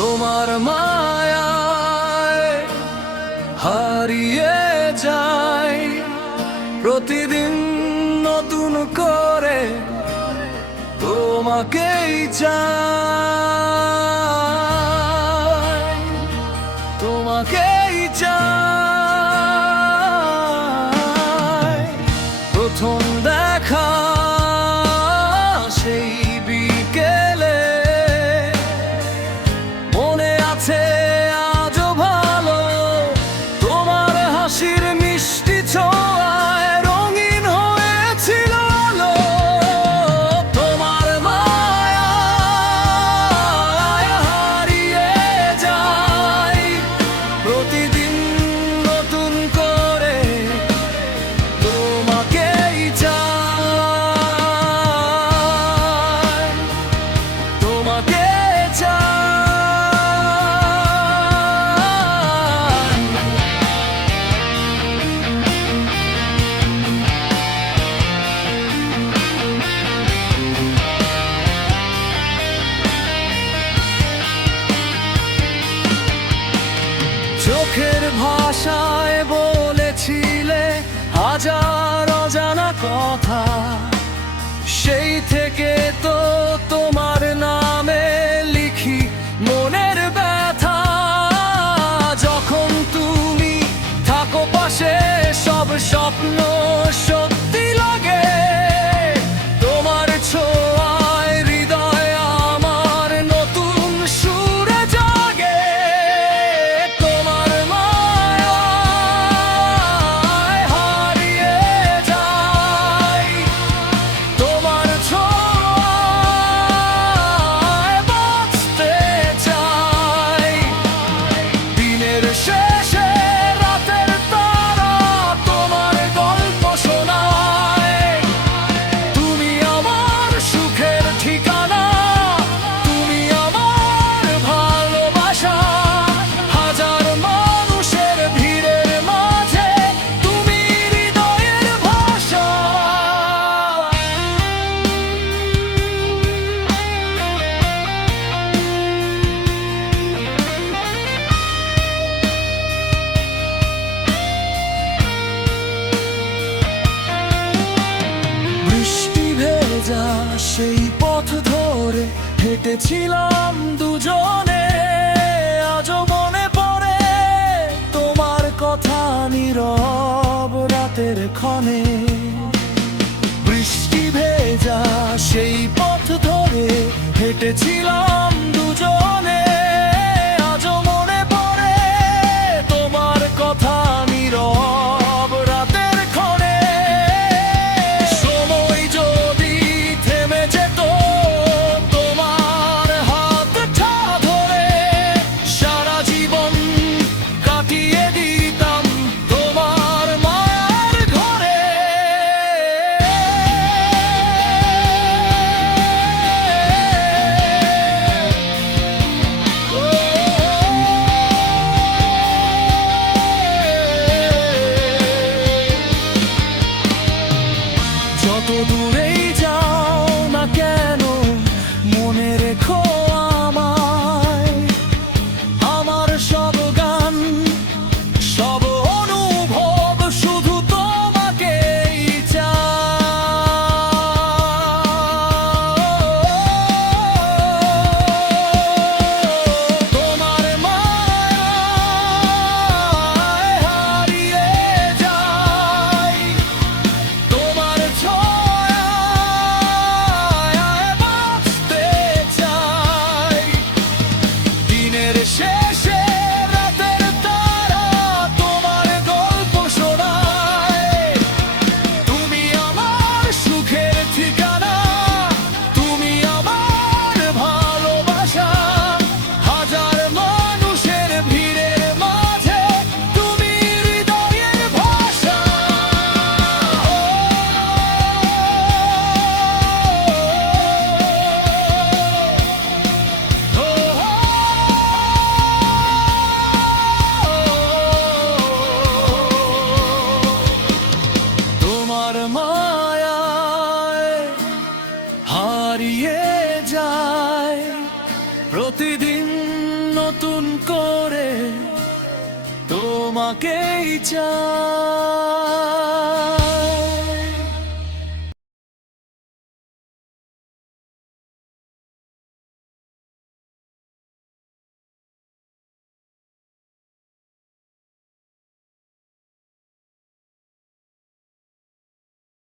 তোমার মায়ায় হারিয়ে যাই প্রতিদিন নতুন করে তোমাকেই চাই, তোমাকেই চাই। প্রথম দেখা সেই বিকেলে মনে আছে আজও ভালো, তোমার হাসির মিষ্টি ছোঁয়ায় রঙিন হয়েছিল আলো। তোমার মায়ায় হারিয়ে যাই প্রতিদিন নতুন করে তোমাকেই চাই, তোমাকে চাই। চোখের ভাষায় বলেছিলে হাজার অজানা কথা, সেই থেকে তো তোমার নামে লিখি মনের ব্যথা। যখন তুমি থাকো পাশে সব স্বপ্ন সত্যি লাগে, তোমার ছোঁয়ায় হৃদয় আমার নতুন সুরে জাগে। তোমার মায়ায় হারিয়ে যাই, তোমার ছোঁয়ায় বাঁচতে চাই। দিনের শেষে রাতের তারা তোমার গল্প শোনায়, তুমি আমার সুখের ঠিকানা, তুমি আমার ভালোবাসা। হাজার মানুষের ভিড়ের মাঝে তুমি হৃদয়ের ভাষা। বৃষ্টি ভেজা সেই পথ ধরে হেঁটেছিলাম দুজনে, আজও মনে পড়ে তোমার কথা নীরব রাতের ক্ষণে। বৃষ্টি ভেজা সেই পথ ধরে হেঁটেছিলাম দুজনে, আজও মনে পড়ে তোমার কথা নীরব রাতের ক্ষণে। সময় যদি থেমে যেত তোমার হাত করে তোমাকেই চাই।